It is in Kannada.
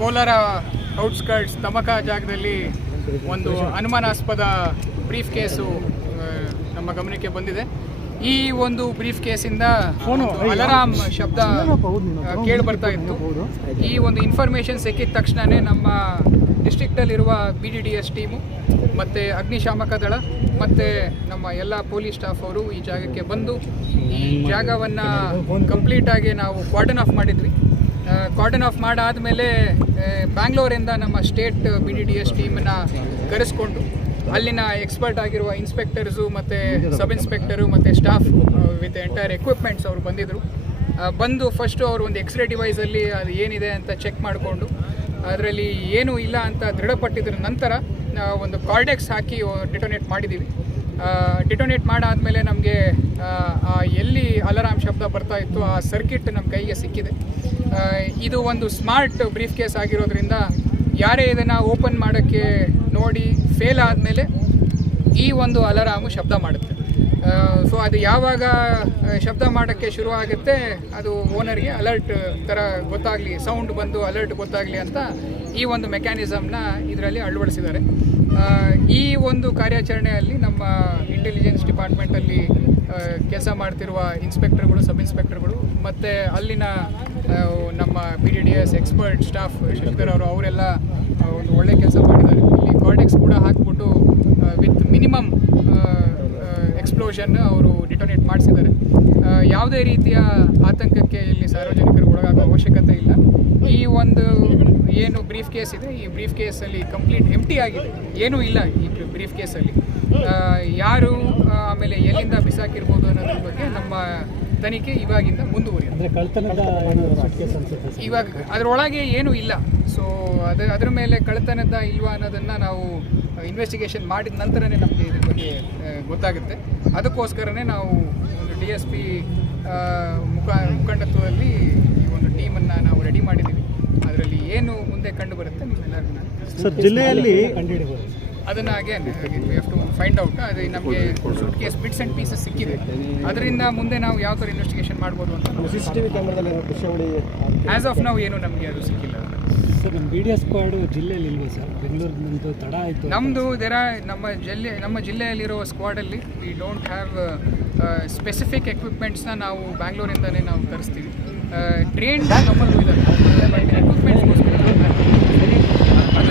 ಕೋಲಾರ ಔಟ್ಸ್ಕರ್ಟ್ಸ್ ತಮಕ ಜಾಗದಲ್ಲಿ ಒಂದು ಅನುಮಾನಾಸ್ಪದ ಬ್ರೀಫ್ ಕೇಸು ನಮ್ಮ ಗಮನಕ್ಕೆ ಬಂದಿದೆ ಈ ಒಂದು ಬ್ರೀಫ್ ಕೇಸಿಂದ ಅಲರಾಮ್ ಶಬ್ದ ಕೇಳಿ ಬರ್ತಾ ಇತ್ತು ಈ ಒಂದು ಇನ್ಫಾರ್ಮೇಷನ್ ಸಿಕ್ಕಿದ ತಕ್ಷಣವೇ ನಮ್ಮ ಡಿಸ್ಟ್ರಿಕ್ಟಲ್ಲಿರುವ B D D S team ಮತ್ತು ಅಗ್ನಿಶಾಮಕ ದಳ ಮತ್ತು ನಮ್ಮ ಎಲ್ಲ ಪೊಲೀಸ್ ಸ್ಟಾಫ್ ಅವರು ಈ ಜಾಗಕ್ಕೆ ಬಂದು ಈ ಜಾಗವನ್ನು ಕಂಪ್ಲೀಟಾಗಿ ನಾವು ಕ್ವಾರ್ಡನ್ ಆಫ್ ಮಾಡಿದ್ವಿ ಕಾರ್ಡನ್ ಆಫ್ ಮಾಡಾದಮೇಲೆ ಬ್ಯಾಂಗ್ಳೂರಿಂದ ನಮ್ಮ state B D D S ಟೀಮನ್ನು ಕರೆಸ್ಕೊಂಡು, ಅಲ್ಲಿನ ಎಕ್ಸ್ಪರ್ಟ್ ಆಗಿರುವ ಇನ್ಸ್ಪೆಕ್ಟರ್ಸು ಮತ್ತು ಸಬ್ ಇನ್ಸ್ಪೆಕ್ಟರು ಮತ್ತು ಸ್ಟಾಫ್ ವಿತ್ ಎಂಟೈರ್ ಎಕ್ವಿಪ್ಮೆಂಟ್ಸ್ ಅವರು ಬಂದಿದ್ದರು ಬಂದು ಫಸ್ಟು ಅವರು ಒಂದು ಎಕ್ಸ್ರೇ ಡಿವೈಸಲ್ಲಿ ಅದು ಏನಿದೆ ಅಂತ ಚೆಕ್ ಮಾಡಿಕೊಂಡು, ಅದರಲ್ಲಿ ಏನೂ ಇಲ್ಲ ಅಂತ ದೃಢಪಟ್ಟಿದ್ರ ನಂತರ ಒಂದು ಕಾರ್ಡೆಕ್ಸ್ ಹಾಕಿ ಡಿಟೊನೇಟ್ ಮಾಡಿದ್ದೀವಿ ಡಿಟೊನೇಟ್ ಮಾಡಾದಮೇಲೆ ನಮಗೆ ಎಲ್ಲಿ ಅಲಾರಾಮ್ ಶಬ್ದ ಬರ್ತಾ ಇತ್ತು ಆ ಸರ್ಕಿಟ್ ನಮ್ಮ ಕೈಗೆ ಸಿಕ್ಕಿದೆ. ಇದು ಒಂದು ಸ್ಮಾರ್ಟ್ ಬ್ರೀಫ್ ಕೇಸ್ ಆಗಿರೋದ್ರಿಂದ ಯಾರೇ ಇದನ್ನು ಓಪನ್ ಮಾಡೋಕ್ಕೆ ನೋಡಿ ಫೇಲ್ ಆದಮೇಲೆ ಈ ಒಂದು ಅಲರಾಮು ಶಬ್ದ ಮಾಡುತ್ತೆ. ಸೊ ಅದು ಯಾವಾಗ ಶಬ್ದ ಮಾಡೋಕ್ಕೆ ಶುರು ಆಗುತ್ತೆ, ಅದು ಓನರ್ಗೆ ಅಲರ್ಟ್ ಥರ ಗೊತ್ತಾಗಲಿ ಸೌಂಡ್ ಬಂದು ಅಲರ್ಟ್ ಗೊತ್ತಾಗಲಿ ಅಂತ ಈ ಒಂದು ಮೆಕ್ಯಾನಿಸಮ್ನ ಇದರಲ್ಲಿ ಅಳವಡಿಸಿದ್ದಾರೆ. ಈ ಒಂದು ಕಾರ್ಯಾಚರಣೆಯಲ್ಲಿ ನಮ್ಮ ಇಂಟೆಲಿಜೆನ್ಸ್ ಡಿಪಾರ್ಟ್ಮೆಂಟಲ್ಲಿ ಕೆಲಸ ಮಾಡ್ತಿರುವ ಇನ್ಸ್ಪೆಕ್ಟರ್ಗಳು ಸಬ್ ಇನ್ಸ್ಪೆಕ್ಟರ್ಗಳು ಮತ್ತು ಅಲ್ಲಿನ ನಮ್ಮ B D D S expert staff Shashidhar ಅವರು, ಅವರೆಲ್ಲ ಒಂದು ಒಳ್ಳೆ ಕೆಲಸ ಮಾಡಿದ್ದಾರೆ. ಇಲ್ಲಿ ಕಾರ್ಡೆಕ್ಸ್ ಕೂಡ ಹಾಕ್ಬಿಟ್ಟು ವಿತ್ ಮಿನಿಮಮ್ ಎಕ್ಸ್ಪ್ಲೋಷನ್ ಅವರು ಡಿಟೊನೇಟ್ ಮಾಡಿಸಿದ್ದಾರೆ. ಯಾವುದೇ ರೀತಿಯ ಆತಂಕಕ್ಕೆ ಇಲ್ಲಿ ಸಾರ್ವಜನಿಕರು ಒಳಗಾಗುವ ಅವಶ್ಯಕತೆ ಇಲ್ಲ. ಈ ಒಂದು ಏನು ಬ್ರೀಫ್ ಕೇಸ್ ಇದೆ ಈ ಬ್ರೀಫ್ ಕೇಸಲ್ಲಿ ಕಂಪ್ಲೀಟ್ ಎಂಟಿ ಆಗಿದೆ. ಏನೂ ಇಲ್ಲ ಈ ಬ್ರೀಫ್ ಕೇಸಲ್ಲಿ ಯಾರು ಆಮೇಲೆ ಎಲ್ಲಿಂದ ಬಿಸಾಕಿರ್ಬೋದು ಅನ್ನೋದ್ರ ಬಗ್ಗೆ ನಮ್ಮ ತನಿಖೆ ಇವಾಗಿಂದ ಮುಂದುವರಿಯುತ್ತೆ. ಇವಾಗ ಅದರೊಳಗೆ ಏನೂ ಇಲ್ಲ. ಸೊ ಅದ ಅದರ ಮೇಲೆ ಕಳ್ತನದ ಇಲ್ವಾ ಅನ್ನೋದನ್ನು ನಾವು ಇನ್ವೆಸ್ಟಿಗೇಷನ್ ಮಾಡಿದ ನಂತರನೇ ನಮಗೆ ಇದ್ರ ಬಗ್ಗೆ ಗೊತ್ತಾಗುತ್ತೆ. ಅದಕ್ಕೋಸ್ಕರನೇ ನಾವು ಒಂದು ಡಿ ಎಸ್ ಪಿ ಮುಖ ಮುಖಂಡತ್ವದಲ್ಲಿ ಈ ಒಂದು ಟೀಮನ್ನು ನಾವು ಕಂಡು ಬರುತ್ತೆ ನಿಮ್ಮೆಲ್ಲರಿಗೂ ನಾನು ಜಿಲ್ಲೆಯಲ್ಲಿ ಅದನ್ನು again we have to find out ಅದು ನಮಗೆ suitcase bits and pieces ಸಿಕ್ಕಿದೆ. ಅದರಿಂದ ಮುಂದೆ ನಾವು ಯಾವ ಥರ ಇನ್ವೆಸ್ಟಿಗೇಷನ್ ಮಾಡ್ಬೋದು ಅಂತ ಸಿ ಸಿ ಟಿ ವಿ ಕ್ಯಾಮ್ರಾದಲ್ಲಿ ಏನೋ ದೃಶ್ಯಾವಳಿ ಆ್ಯಸ್ ಆಫ್ ನಾವು ಏನು ನಮಗೆ ಅದು ಸಿಕ್ಕಿಲ್ಲ. ಸರ್ ನಮ್ಮ ಬಿ ಡಿ ಎಸ್ ಸ್ಕ್ವಾಡು ಜಿಲ್ಲೆಯಲ್ಲಿ ಇಲ್ವಾ ಸರ್? ಬೆಂಗಳೂರಿನಂತೂ ತಡ ಆಯಿತು ನಮ್ಮದು ದೇರ ನಮ್ಮ ಜಿಲ್ಲೆ ನಮ್ಮ ಜಿಲ್ಲೆಯಲ್ಲಿರೋ ಸ್ಕ್ವಾಡಲ್ಲಿ ವಿ ಡೋಂಟ್ ಹ್ಯಾವ್ ಸ್ಪೆಸಿಫಿಕ್ ಎಕ್ವಿಪ್ಮೆಂಟ್ಸ್ನ ನಾವು ಬ್ಯಾಂಗ್ಳೂರಿಂದನೇ ನಾವು ತರಿಸ್ತೀವಿ. ಟ್ರೈನ್ ನಮ್ಮಲ್ಲೂ ಇದೆ ಬಟ್